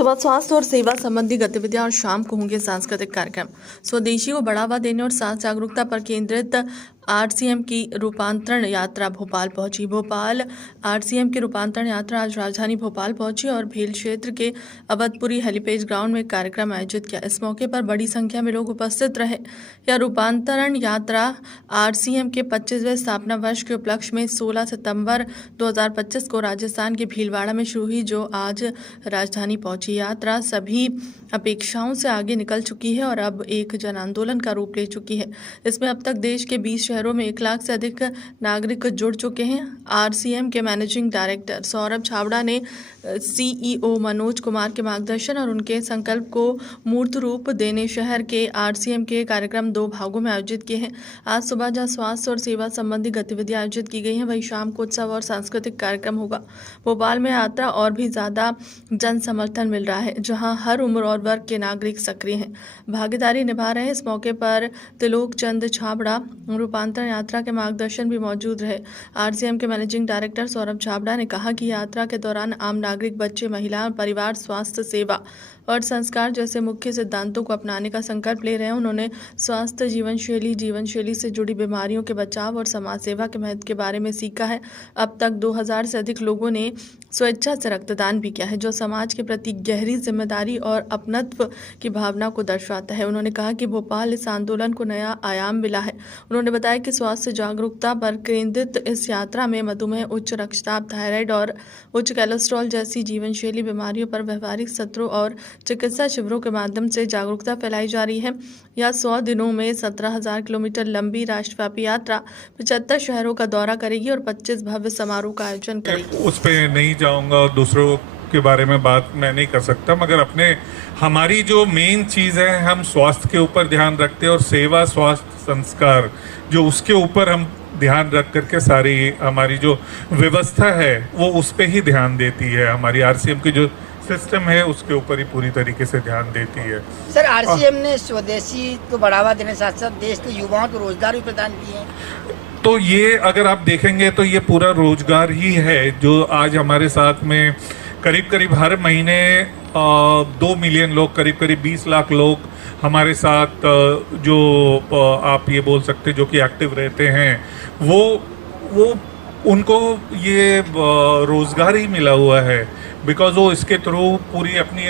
सुबह स्वास्थ्य और सेवा संबंधी गतिविधियां और शाम को होंगे सांस्कृतिक कार्यक्रम। स्वदेशी को बढ़ावा देने और साथ जागरूकता पर केंद्रित आरसीएम की रूपांतरण यात्रा भोपाल पहुंची। भोपाल आरसीएम की रूपांतरण यात्रा आज राजधानी भोपाल पहुंची और भेल क्षेत्र के अवधपुरी हेलीपेज ग्राउंड में कार्यक्रम आयोजित किया। इस मौके पर बड़ी संख्या में लोग उपस्थित रहे। यह रूपांतरण यात्रा आरसीएम के 25वें स्थापना वर्ष के उपलक्ष्य में 16 सितंबर 2025 को राजस्थान के भीलवाड़ा में शुरू हुई, जो आज राजधानी पहुंची। यात्रा सभी अपेक्षाओं से आगे निकल चुकी है और अब एक जन आंदोलन का रूप ले चुकी है। इसमें अब तक देश के 20 शहरों में 1 लाख से अधिक नागरिक जुड़ चुके हैं। आरसीएम के मैनेजिंग डायरेक्टर सौरभ छाबड़ा ने सीईओ मनोज कुमार के मार्गदर्शन और उनके संकल्प को मूर्त रूप देने शहर के आरसीएम के कार्यक्रम 2 भागों में आयोजित किए हैं। आज सुबह जहां स्वास्थ्य और सेवा संबंधी गतिविधियां आयोजित की गई हैं, वहीं शाम को उत्सव और सांस्कृतिक कार्यक्रम होगा। भोपाल में यात्रा और भी ज्यादा जन समर्थन मिल रहा है, जहां हर उम्र और वर्ग के नागरिक सक्रिय हैं, भागीदारी निभा रहे हैं। इस मौके पर त्रिलोक चंद छाबड़ा रूपांतरण यात्रा के मार्गदर्शन भी मौजूद रहे। आरसीएम के मैनेजिंग डायरेक्टर सौरभ छाबड़ा ने कहा कि यात्रा के दौरान आम नागरिक, बच्चे, महिला और परिवार स्वास्थ्य सेवा और संस्कार जैसे मुख्य सिद्धांतों को अपनाने का संकल्प ले रहे हैं। उन्होंने स्वास्थ्य जीवन शैली से जुड़ी बीमारियों के बचाव और समाज सेवा के महत्व के बारे में सीखा है। अब तक 2000 से अधिक लोगों ने स्वेच्छा से रक्तदान भी किया है, जो समाज के प्रति गहरी जिम्मेदारी और अपनत्व की भावना को दर्शाता है। उन्होंने कहा कि भोपाल इस आंदोलन को नया आयाम मिला है। उन्होंने बताया कि स्वास्थ्य जागरूकता पर केंद्रित इस यात्रा में मधुमेह, उच्च रक्तचाप, थायराइड और उच्च कोलेस्ट्रॉल जैसी जीवन शैली बीमारियों पर व्यवहारिक सत्रों और चिकित्सा शिविरों के माध्यम से जागरूकता फैलाई जा रही है। यह 100 दिनों में 17,000 किलोमीटर लंबी राष्ट्रव्यापी यात्रा 75 शहरों का दौरा करेगी और 25 भव्य समारोह का आयोजन करेगी। उस पे नहीं जाऊंगा, दूसरों के बारे में बात मैं नहीं कर सकता, मगर हमारी जो मेन चीज़ है, हम स्वास्थ्य के ऊपर ध्यान रखते हैं और सेवा, स्वास्थ्य, संस्कार, जो उसके ऊपर हम ध्यान रख करके सारी हमारी जो व्यवस्था है वो उस पे ही ध्यान देती है। हमारी आरसीएम की जो सिस्टम है उसके ऊपर ही पूरी तरीके से ध्यान देती है। सर, आरसीएम ने स्वदेशी को बढ़ावा देने साथ साथ देश के युवाओं को रोजगार भी प्रदान किए हैं। तो ये अगर आप देखेंगे तो ये पूरा रोजगार ही है, जो आज हमारे साथ में करीब हर महीने 2 मिलियन लोग, करीब 20 लाख लोग हमारे साथ जो आप ये बोल सकते जो कि एक्टिव रहते हैं, वो उनको ये रोजगार ही मिला हुआ है, बिकॉज वो इसके थ्रू पूरी अपनी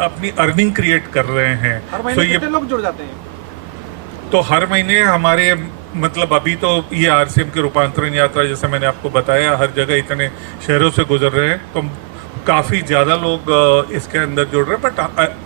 अपनी अर्निंग क्रिएट कर रहे हैं। हर महीने कितने लोग जुड़ जाते हैं? तो हर महीने हमारे अभी तो ये आरसीएम की रूपांतरण यात्रा, जैसे मैंने आपको बताया, हर जगह इतने शहरों से गुजर रहे हैं, तो काफ़ी ज़्यादा लोग इसके अंदर जुड़ रहे हैं। बट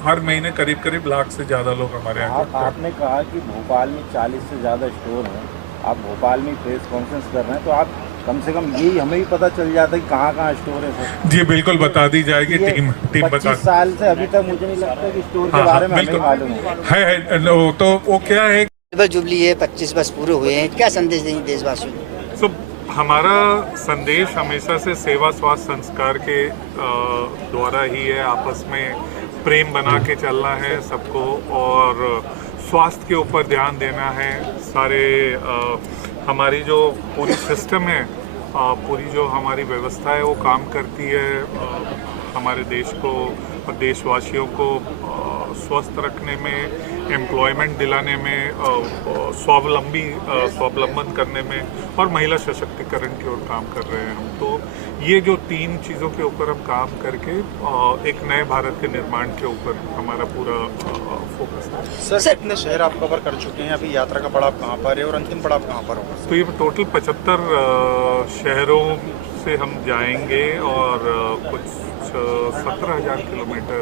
हर महीने करीब लाख से ज़्यादा लोग हमारे यहाँ। आपने कहा कि भोपाल में 40 से ज़्यादा स्टोर हैं, आप भोपाल में प्रेस कॉन्फ्रेंस कर रहे हैं, तो आप कम से कम यही हमें भी पता चल जाता है कि कहाँ स्टोर है सर। जी बिल्कुल, बता दी जाएगी। टीम 25 साल से अभी तक मुझे नहीं लगता कि स्टोर के बारे में हमें मालूम है। तो वो क्या है, जुबली है, 25 वर्ष पूरे हुए हैं, क्या संदेश देंगे देशवासियों को? तो हमारा संदेश हमेशा से सेवा, स्वास्थ्य, संस्कार के द्वारा ही है। आपस में प्रेम बना के चलना है सबको, और स्वास्थ्य के ऊपर ध्यान देना है। सारे हमारी जो पूरी सिस्टम है, पूरी जो हमारी व्यवस्था है, वो काम करती है हमारे देश को और देशवासियों को स्वस्थ रखने में, एम्प्लॉयमेंट दिलाने में, स्वावलंबन करने में और महिला सशक्तिकरण की ओर काम कर रहे हैं हम। तो ये जो 3 चीज़ों के ऊपर हम काम करके एक नए भारत के निर्माण के ऊपर हमारा पूरा फोकस है। सर, कितने शहर आप कवर कर चुके हैं? अभी यात्रा का पड़ाव कहाँ पर है और अंतिम पड़ाव कहाँ पर होगा? तो ये टोटल 75 शहरों से हम जाएंगे और कुछ 17,000 किलोमीटर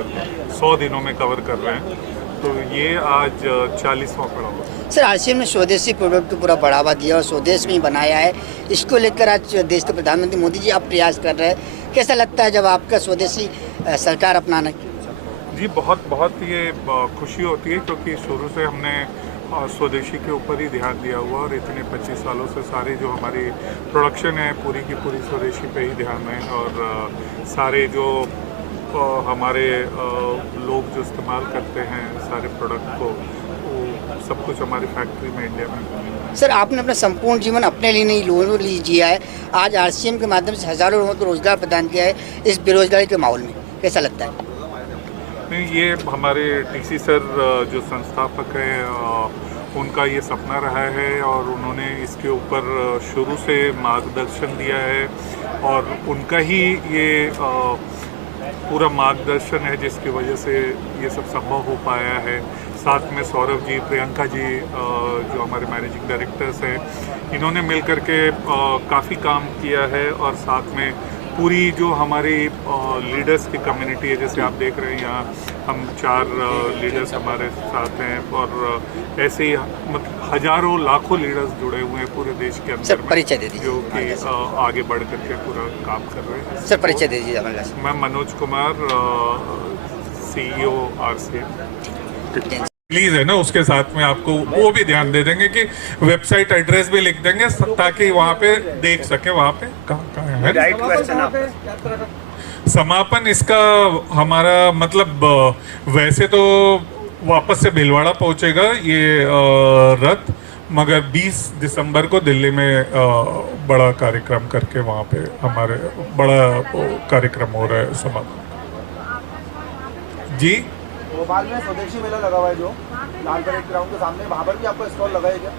100 दिनों में कवर कर रहे हैं। तो ये आज 40वां पड़ाव। सर, आरसीएम ने स्वदेशी प्रोडक्ट को पूरा बढ़ावा दिया और स्वदेश में ही बनाया है। इसको लेकर आज देश के प्रधानमंत्री मोदी जी आप प्रयास कर रहे हैं, कैसा लगता है जब आपका स्वदेशी सरकार अपनाना? जी बहुत ये खुशी होती है, क्योंकि शुरू से हमने स्वदेशी के ऊपर ही ध्यान दिया हुआ और इतने 25 सालों से सारी जो हमारी प्रोडक्शन है पूरी की पूरी स्वदेशी पे ही ध्यान है। और सारे जो हमारे लोग जो इस्तेमाल करते हैं सारे प्रोडक्ट को, वो सब कुछ हमारी फैक्ट्री में इंडिया में। सर, आपने अपना संपूर्ण जीवन अपने लिए नहीं, लोगों के लिए जिया है। आज आरसीएम के माध्यम से हज़ारों लोगों को रोजगार प्रदान किया है इस बेरोजगारी के माहौल में, कैसा लगता है? नहीं, ये हमारे टीसी सर जो संस्थापक हैं उनका ये सपना रहा है और उन्होंने इसके ऊपर शुरू से मार्गदर्शन दिया है और उनका ही ये पूरा मार्गदर्शन है जिसकी वजह से ये सब संभव हो पाया है। साथ में सौरभ जी, प्रियंका जी जो हमारे मैनेजिंग डायरेक्टर्स हैं, इन्होंने मिल कर के काफ़ी काम किया है और साथ में पूरी जो हमारी लीडर्स की कम्युनिटी है, जैसे आप देख रहे हैं यहाँ हम 4 लीडर्स हमारे साथ हैं और ऐसे ही मतलब हजारों लाखों लीडर्स जुड़े हुए हैं पूरे देश के अंदर सर परिचय दे दीजिए जो कि आगे बढ़ करके पूरा काम कर रहे हैं। सर परिचय दे दीजिए हमारे पास। मैं Manoj Kumar, CEO RCM please है ना, उसके साथ में आपको वो भी ध्यान दे देंगे कि वेबसाइट एड्रेस भी लिख देंगे ताकि वहाँ पे देख सके वहाँ पे कहाँ है। Right question. समापन इसका हमारा मतलब वैसे तो वापस से भीलवाड़ा पहुंचेगा ये रथ, मगर 20 दिसंबर को दिल्ली में बड़ा कार्यक्रम करके वहाँ पे हमारे बड़ा कार्यक्रम हो रहा है समापन जी। भोपाल में स्वदेशी मेला लगा हुआ है जो लाल परेड ग्राउंड के सामने, वहाँ पर भी आपका स्टॉल लगा है क्या?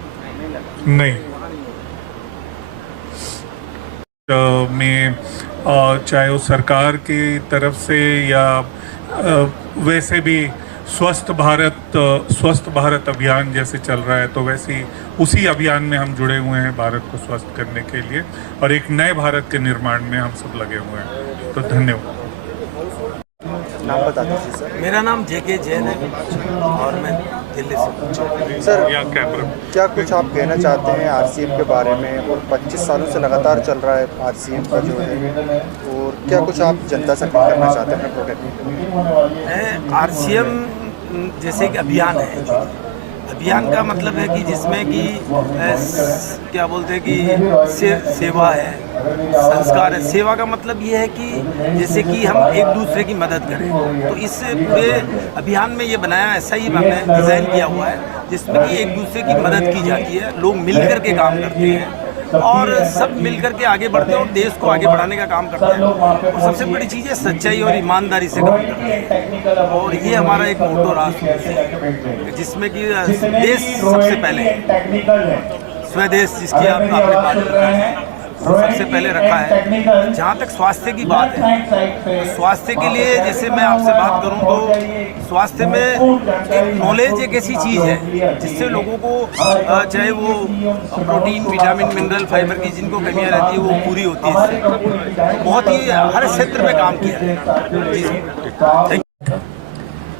नहीं में चाहे वो सरकार की तरफ से या वैसे भी स्वस्थ भारत अभियान जैसे चल रहा है, तो वैसे ही उसी अभियान में हम जुड़े हुए हैं भारत को स्वस्थ करने के लिए और एक नए भारत के निर्माण में हम सब लगे हुए हैं। तो धन्यवाद। नाम बता दीजिए सर। मेरा नाम JK जैन है और मैं दिल्ली से। सर या कैमरा क्या कुछ आप कहना चाहते हैं RCM के बारे में? और 25 सालों से लगातार चल रहा है RCM का जो है, और क्या कुछ आप जनता से अपील करना चाहते हैं अपने प्रोडक्ट? RCM जैसे कि अभियान है, अभियान का मतलब है कि जिसमें कि क्या बोलते हैं कि सेवा है, संस्कार है। सेवा का मतलब ये है कि जैसे कि हम एक दूसरे की मदद करें, तो इस पूरे अभियान में ये बनाया, ऐसा ही हमने डिज़ाइन किया हुआ है जिसमें कि एक दूसरे की मदद की जाती है, लोग मिल कर के काम करते हैं और सब मिल कर के आगे बढ़ते हैं और देश को आगे बढ़ाने का काम करते हैं। और सबसे बड़ी चीज़ है सच्चाई और ईमानदारी से काम करते हैं और ये हमारा एक मोटो राष्ट्र जिसमें कि देश सबसे पहले है, स्वदेश जिसकी आपने बात रखा है सबसे पहले रखा है। जहाँ तक स्वास्थ्य की बात है, तो स्वास्थ्य के लिए जैसे मैं आपसे बात करूँ तो स्वास्थ्य में एक नॉलेज एक ऐसी चीज़ है जिससे लोगों को चाहे वो प्रोटीन, विटामिन, मिनरल, फाइबर की जिनको कमियाँ रहती है वो पूरी होती है। इससे बहुत ही हर क्षेत्र में काम किया है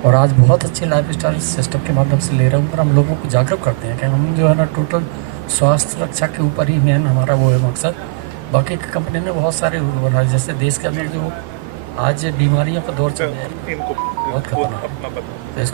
और आज बहुत अच्छे लाइफ स्टाइल सिस्टम के माध्यम से ले रहे हैं और हम लोगों को जागरूक करते हैं कि हम जो है ना टोटल स्वास्थ्य रक्षा के ऊपर ही मेन हमारा वो है मकसद। बाकी की कंपनी ने बहुत सारे बनाए, जैसे देश के अंदर जो आज बीमारियों का दौर चल रहा है बहुत खतरनाक है।